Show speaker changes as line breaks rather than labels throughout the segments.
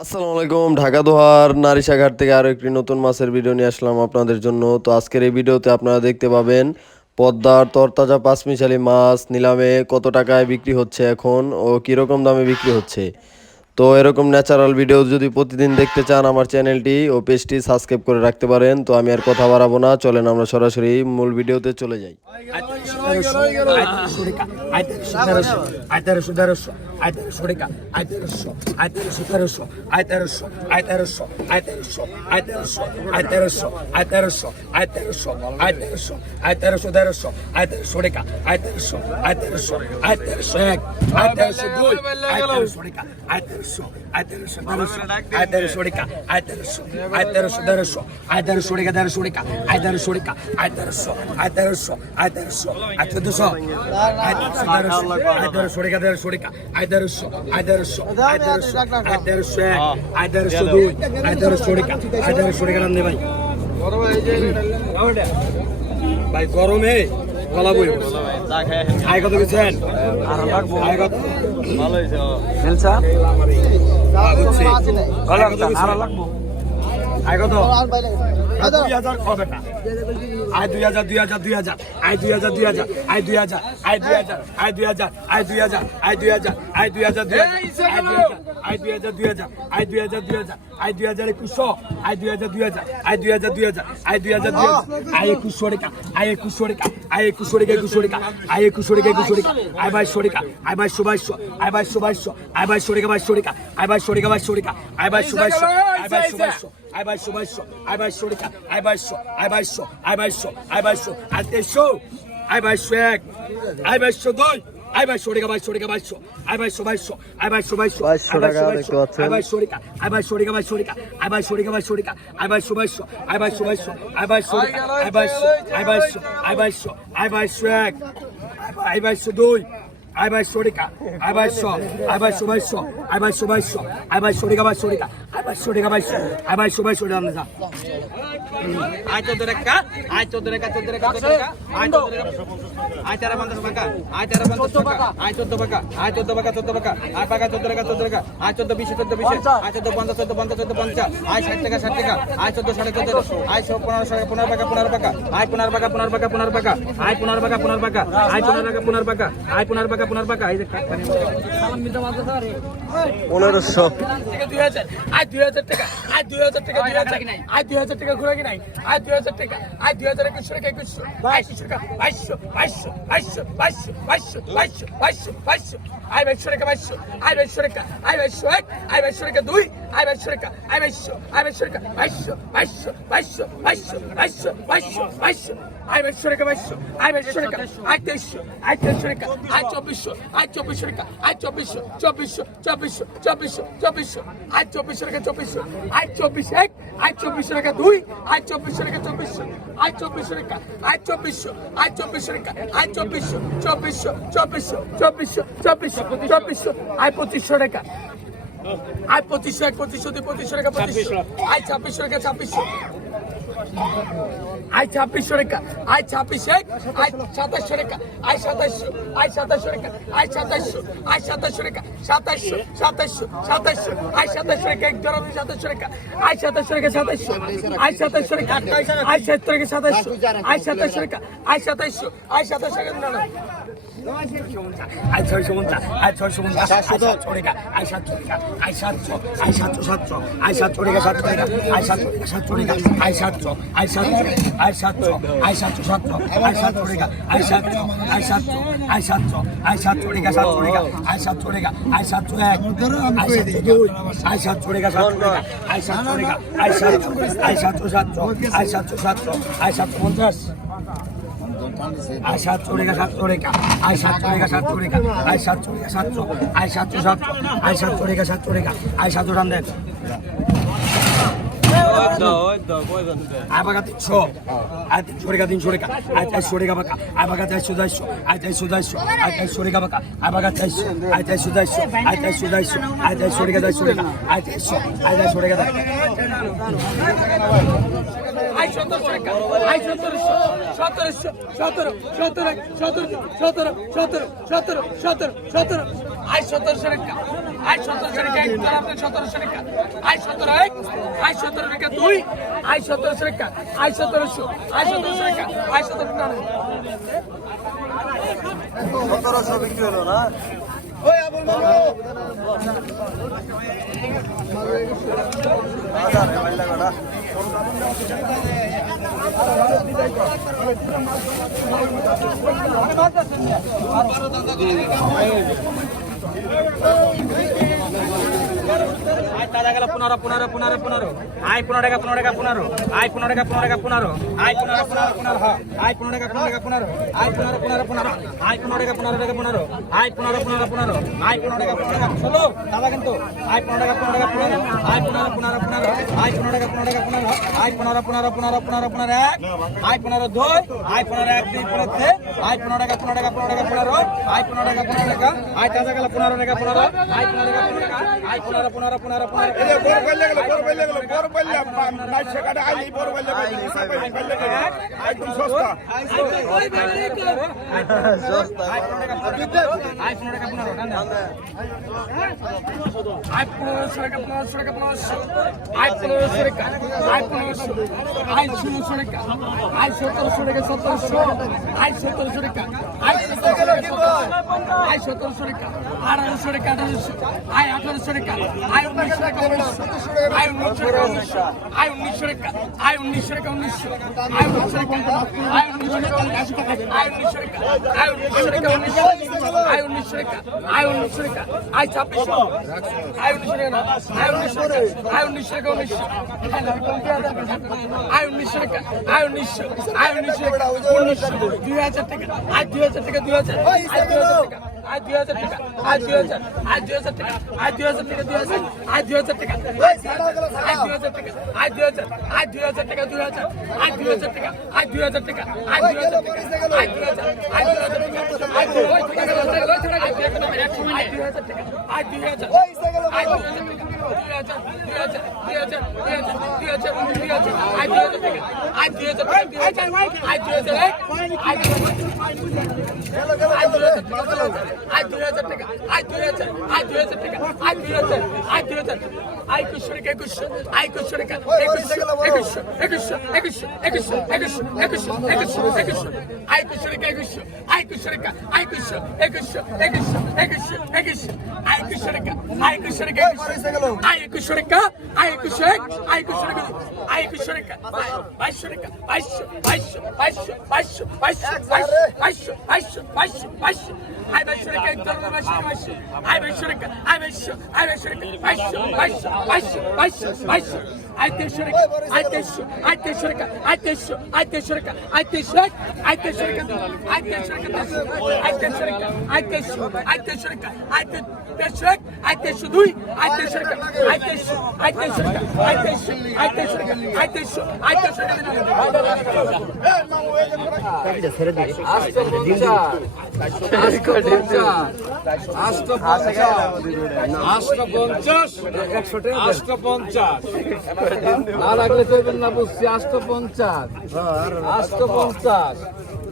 আসসালামু আলাইকুম ঢাকা দোহার নারিশাঘাট থেকে আরও একটি নতুন মাছের ভিডিও নিয়ে আসলাম আপনাদের জন্য তো আজকের এই ভিডিওতে আপনারা দেখতে পাবেন পদ্মার তরতাজা পাঁচমিশালি মাছ নিলামে কত টাকায় বিক্রি হচ্ছে এখন ও কীরকম দামে বিক্রি হচ্ছে তো এরকম ন্যাচারাল ভিডিও যদি প্রতিদিন দেখতে চান আমার চ্যানেলটি ও পেজটি সাবস্ক্রাইব করে রাখতে পারেন তো আমি আর কথা বাড়াবো না চলেন আমরা সরাসরি মূল ভিডিওতে চলে যাই
আয় তেরোশো রেখা আয় তেরোশো আয় তেরোশো তেরোশো আয় তেরোশো আয় তেরোশো আয় তেরোশো আয় তেরোশো আয় তেরোশো আয় তেরোশো আয় তেরোশো আয় তেরোশো আয় তেরোশো তেরোশো আয় তেরোশো রেখা আয় তেরোশো আয় তেরোশো আয় তেরোশো এক আয় তেরোশো দুই আয় তেরোশো রেখা আয় তেরোশো আয় তেরোশো তেরোশো আয় তেরোশো রেখা আয় তেরোশো আয় তেরোশো তেরোশো আয় তেরোশো রেখা তেরোশো রেখা আয় তেরোশো রেখা আয় তেরোশো আয় তেরোশো আয় তেরোশো আয় চোদ্দশো আয় তেরোশো তেরোশো আয় তেরোশো রেখা তেরোশো রেখা আয় তেরোশো আয় তেরোশো আয় তেরোশো আয় তেরোশো এক আয় তেরোশো দুই আয় তেরোশো রেখা আয় তেরোশো রেখা নাম দে ভাই ভাই গরমে গলা বই আয় কত গেছেন আয় কত দুই হাজার কবে না আয় দুই হাজার দুই হাজার দুই হাজার আয় দুই হাজার দুই হাজার আয় দুই হাজার আয় দুই হাজার আয় দুই হাজার আয় দুই হাজার আয় দুই হাজার আয় দুই হাজার দুই হাজার আয় দুই হাজার দুই হাজার আয় দুই হাজার দুই হাজার আয় দুই হাজার একুশশো আয় দুই হাজার দুই হাজার আয় দুই হাজার দুই হাজার আয় দুই হাজার দুই হাজার আয় একুশশো রেখা আয় একুশশো রেখা আয় একুশশো রেখা একুশশো রেখা আয় একুশশো রেখা একুশশো রেখা আয় বাইশশো রেখা আয় বাইশশো বাইশশো আয় বাইশশো বাইশশো আয় বাইশশো রেখা বাইশশো রেখা আয় বাইশশো রেখা বাইশশো রেখা আয় বাইশশো বাইশশো আয় বাইশশো বাইশশো আয় বাইশশো বাইশশো আয় বাইশশো রেখা আয় বাইশশো আয় বাইশশো আয় বাইশশো আয় বাইশশো আয় তেইশশো আয় বাইশশো এক আয় বাইশশো দুই আই ভাই সরিকা ভাই সরিকা বাইশো আই ভাই সো বাইশো আই ভাই
সো বাইশো আই ভাই
সরিকা আই ভাই সরিকা ভাই সরিকা আই ভাই সরিকা ভাই সরিকা আই ভাই সো বাইশো আই ভাই সো বাইশো আই ভাই সরিকা আই বাইশো আই বাইশো আই বাইশো আই ভাই এক আই বাইশো দুই আই ভাই সরিকা আই ভাই স আই ভাই সো বাইশো আই ভাই সো বাইশো আই ভাই সরিকা ভাই সরিকা বাইশশো রেখা বাইশশো আয় বাইশশো বাইশশো রেখা আমরা যা
আয় চোদ্দ রেখা আয় চোদ্দ রেখা চোদ্দ রেখা চোদ্দ রেখা আয় চোদ্দ রেখা আয় তেরো পঞ্চাশ টাকা আয় তেরো পঞ্চাশ টাকা আয় চোদ্দ টাকা আয় চোদ্দ টাকা চোদ্দ টাকা আয় পাকা চোদ্দ রেখা চোদ্দ রেখা আয় চোদ্দ বিশ চোদ্দ বিশ আয় চোদ্দ পঞ্চাশ চোদ্দ পঞ্চাশ চোদ্দ পঞ্চাশ আয় ষাট টাকা ষাট টাকা আয় চোদ্দ সাড়ে চোদ্দ আয় সব পনেরো সাড়ে পনেরো টাকা পনেরো টাকা আয় পনেরো টাকা পনেরো টাকা পনেরো টাকা আয় পনেরো টাকা পনেরো টাকা আয় পনেরো টাকা পনেরো টাকা আয় পনেরো টাকা পনেরো টাকা এই যে
পনেরোশো
টাকা দুই আয় দুই হাজার টাকা আয় দুই হাজার টাকা দুই হাজার আয় দুই হাজার টাকা কি নাই? আয় দুই হাজার টাকা আয় দুই হাজার একুশশো টাকা একুশশো বাইশশো টাকা বাইশশো বাইশশো বাইশশো বাইশশো বাইশশো বাইশশো বাইশশো বাইশশো। আই বাইশ রেখা বাইশ আই বাইশ রেখা আই বাইশ এক আই বাইশ রেখা দুই আই বাইশ রেখা আই বাইশ আই বাইশ রেখা বাইশ বাইশ বাইশ বাইশ বাইশ বাইশ বাইশ আই বাইশ রেখা বাইশ আই বাইশ রেখা আই তেইশ আই তেইশ রেখা আই চব্বিশ আই চব্বিশ রেখা আই চব্বিশ চব্বিশ চব্বিশ চব্বিশ চব্বিশ আই চব্বিশ রেখা চব্বিশ আই চব্বিশ এক আই চব্বিশ রেখা দুই আই চব্বিশ রেখা চব্বিশ আই চব্বিশ রেখা আই চব্বিশ আই চব্বিশ রেখা আই চব্বিশ চব্বিশ চব্বিশ চব্বিশ চব্বিশ চব্বিশশো আয় পঁচিশশো টাকা আয় পঁচিশশো এক পঁচিশশো দুই পঁচিশশো টাকা পঁচিশশো আয় ছাব্বিশশো টাকা ছাব্বিশশো আয় ছাব্বিশশো রেখা আয় ছাব্বিশ এক আয় সাতাশশো রেখা আয় সাতাশশো আয় সাতাশশো রেখা আয় সাতাশশো আয় সাতাশশো রেখা সাতাশশো সাতাশশো সাতাশশো আয় সাতাশশো রেখা এক দুই সাতাশশো রেখা আয় সাতাশশো রেখা সাতাশশো আয় সাতাশশো রেখা আয় সাতাশশো রেখা সাতাশশো আয় সাতাশশো রেখা আয় সাতাশশো আয় সাতাশশো রেখা না না আই ছয়শো পঞ্চাশ আই ছয়শো পঞ্চাশ সাতশো টাকা আই সাতশো টাকা আই সাতশো আই সাতশো সাতশো আই সাতশো টাকা সাতশো টাকা আই সাতশো সাতশো টাকা আই সাতশো আই সাতশো আই সাতশো আই সাতশো সাতশো আই সাতশো টাকা আই সাতশো আই সাতশো আই সাতশো আই সাতশো টাকা সাতশো টাকা আই সাতশো টাকা আই সাতশো এক আই সাতশো টাকা সাতশো টাকা আই সাতশো টাকা আই সাতশো আই সাতশো সাতশো আই সাতশো সাতশো আই সাতশো পঞ্চাশ আয় সাতশো রেখা সাতশো রেখা আয় সাতশো রেখা সাতশো রেখা আয় সাতশো রেখা সাতশো আয় সাতশো সাতশো আয় সাতশো রেখা সাতশো রেখা আয় সাতশো রান দেন। আয় বাগা তিনশো আয় তিনশো রেখা তিনশো রেখা আয় চারশো রেখা বাঁকা আয় বাগা চারশো চারশো আয় চারশো চারশো আয় চারশো রেখা বাঁকা। আয় বাগা চারশো আয় চারশো চারশো আয় চারশো চারশো আয় চারশো রেখা চারশো রেখা আয় চারশো আয় চারশো রেখা আয় সতেরোশো রেখা আয় সতেরোশো সতেরোশো সতেরো সতেরো সতেরো সতেরো সতেরো সতেরো সতেরো সতেরো আয় সতেরোশো রেখা
আই সতেরোশো আপনার সতেরোশো টাকা আই সতেরো এক। সতেরো টাকা দুই। আই সতেরোশো টাকা আই সতেরোশো আই সতেরোশো টাকা আই সতেরো টাকা
সতেরোশো বিক্রি হলো না?
দাদা গেল পনেরো পনেরো পনেরো পনেরো আয় পনেরো টাকা পনেরো টাকা পনেরো আয় পনেরো টাকা পনেরো টাকা পনেরো আয় পনেরো পনেরো পনেরো হ্যাঁ আয় পনেরো টাকা পনেরো টাকা পনেরো আয় পনেরো পনেরো পনেরো আয় পনেরো টাকা পনেরো টাকা পনেরো আয় পনেরো পনেরো পনেরো আয় পনেরো টাকা পনেরো টাকা ষোলো দাদা কিন্তু আয় পনেরো টাকা পনেরো টাকা পনেরো আয় পনেরো পনেরো পনেরো আয় পনেরো টাকা পনেরো টাকা পনেরো আয় পনেরো পনেরো পনেরো আয় পনেরো টাকা পনেরো টাকা পনেরো টাকা পনেরো আয় পনেরো টাকা পনেরো টাকা আয় তাজা গেল পনেরো টাকা পনেরো আয় পনেরো টাকা পনেরো টাকা আয় পনেরো পনেরো পনেরো পনেরো বোর বললে গেল বোর বললে গেল বোর বললে নাই সেকাটা আই বোর বললে গেল হিসাব বললে গেল আই তুই সস্তা আই সস্তা আই পনেরো টাকা পনেরো আই পনেরো টাকা পনেরো
আই পনেরোশো টাকা পনেরোশো টাকা পনেরোশো আই পনেরোশো টাকা আই পনেরোশো আই ষোলোশো টাকা আই সতেরোশো টাকা সতেরোশো আই সতেরোশো সতেরোশো টাকা। আয় সতেরোশো টাকা। আঠারোশো টাকা আঠারোশো আই আঠারোশো টাকা আই উনিশশো টাকা উনিশশো আই উনিশশো টাকা উনিশশো আই উনিশশো টাকা আই উনিশশো টাকা উনিশশো আই উনিশশো টাকা আই উনিশশো টাকা আই উনিশশো টাকা আই উনিশশো টাকা উনিশশো আই উনিশশো টাকা আই উনিশশো টাকা আই ছাব্বিশশো আই উনিশশো টাকা আই উনিশশো টাকা আই উনিশশো টাকা উনিশশো আই উনিশশো টাকা আই উনিশশো আই উনিশশো টাকা উনিশশো দুই হাজার টাকা আই দুই হাজার টাকা দুই হাজার আই দুই হাজার দুই হাজার টাকা আজ দুই হাজার আজ দুই হাজার টাকা আজ দুই হাজার টাকা দুই হাজার আজ দুই হাজার টাকা আজ দুই হাজার টাকা আজ দুই হাজার আজ দুই হাজার টাকা দুই হাজার আজ দুই হাজার টাকা আজ দুই হাজার টাকা আজ দুই হাজার টাকা আজ দুই হাজার আজ দুই হাজার টাকা আজ দুই হাজার টাকা আজ দুই হাজার আজ দুই হাজার টাকা আজ দুই হাজার দুই হাজার দুই হাজার আয় কুশরিকা আয় কুশরিকা আয় একুশশো এক আই একুশশো টাকা আই একুশশো টাকা বাইশশো টাকা বাইশশো বাইশশো বাইশশো বাইশশো বাইশশো বাইশশো বাইশশো বাইশশো আই বাইশশো টাকা এক ধরনের বাইশশো বাইশশো আই বাইশশো টাকা আই বাইশশো আই বাইশশো টাকা বাইশশো বাইশশো বাইশশো বাইশশো বাইশশো আই তেইশশো টাকা আই তেইশশো আই তেইশশো টাকা আই তেইশশো আই তেইশশো টাকা আই তেইশশো এক আই তেইশশো টাকা আই তেইশশো টাকা আই তেইশশো টাকা আই তেইশশো আই তেইশশো টাকা আই তেইশশো আই তেইশশো আইতেশক আইতে শুধুই আইতেশক আইতেশক আইতেশক আইতেশক
আইতেশক আইতেশক আইতেশক আর আগে চলবেন না বুঝছি আষ্ট পঞ্চাশ আষ্ট পঞ্চাশ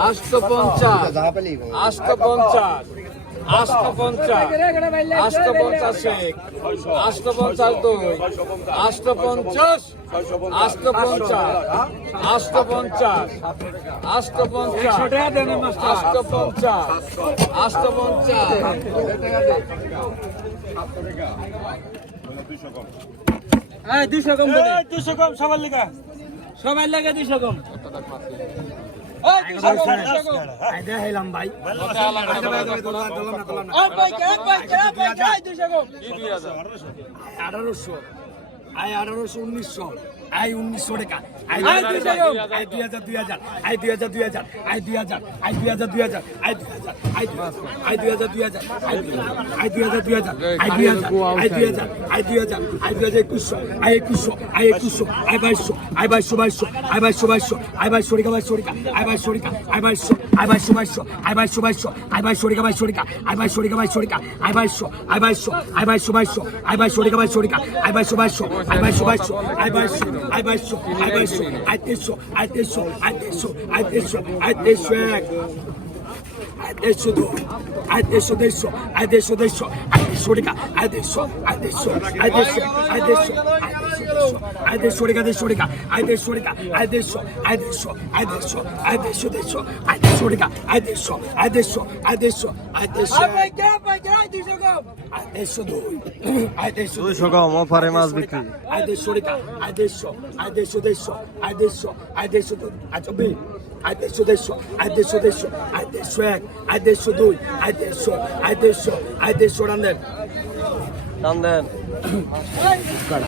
আষ্ট পঞ্চাশ আষ্ট পঞ্চাশ আষ্ট পঞ্চাশ আষ্ট পঞ্চাশ এক। আষ্ট পঞ্চাশ দুই। আষ্ট পঞ্চাশ আষ্ট পঞ্চাশ আষ্ট পঞ্চাশ আষ্ট পঞ্চাশ আষ্ট পঞ্চাশ আষ্ট পঞ্চাশ
এই দুশো কম দুশো কম সবার লেখা সবার লেখা দুশো কম।
আঠারোশো। আই আঠারোশো উনিশশো আই উনিশশো টাকা আই
আই দুই হাজার।
আই দুই হাজার দুই হাজার আই দুই হাজার দুই হাজার আই দুই হাজার আই দুই হাজার দুই হাজার আই দুই হাজার আই দুই হাজার দুই হাজার আই দুই হাজার দুই হাজার আই দুই হাজার আই দুই হাজার আই দুই হাজার আই দুই হাজার একুশশো আই একুশশো আই একুশশো আই বাইশশো আই বাইশশো বাইশশো আই বাইশশো বাইশশো আই বাইশশো রেখা বাইশশো রেখা আই বাইশশো রেখা আই বাইশশো আই বাইশশো বাইশশো আই বাইশশো বাইশশো আই বাইশশো রেখা বাইশশো রেখা আই বাইশশো রেখা বাইশশো রেখা আই বাইশশো আই বাইশশো আই বাইশশো বাইশশো আই বাইশশো রেখা বাইশশো রেখা আই বাইশশো বাইশশো আই বাইশো বাইশো আই বাইশো আই বাইশো আই বাইশো আই তেইশো আই তেইশো আই তেইশো আই তেইশো আই তেইশো এক
আই দেড়শো দু আই দেড়শো দেড়শো আই দেড়শো দেড়শো আই দেড়শো টাকা আই দেড়শো আই দেড়শো আই দেড়শো আই দেড়শো আই দেড়শো টাকা দেড়শো টাকা আই দেড়শো টাকা আই দেড়শো আই দেড়শো আই দেড়শো আই দেড়শো দেড়শো আই দেড়শো টাকা আই দেড়শো আই দেড়শো আই দেড়শো আই দেড়শো আই দেড়শো দুই। আয় দেড়শো দুই।
দুইশো কম অফারে মাছ বিক্রি।
আয় দেড়শো টাকা আয় দেড়শো আয় দেড়শো দেড়শো আয় দেড়শো আয় দেড়শো আয় চব্বিশ আয় দেড়শো দেড়শো আয় দেড়শো দেড়শো আয় দেড়শো এক। আয় দেড়শো দুই। আয় দেড়শো আয় দেড়শো আয় দেড়শো রান্নের
টান দেন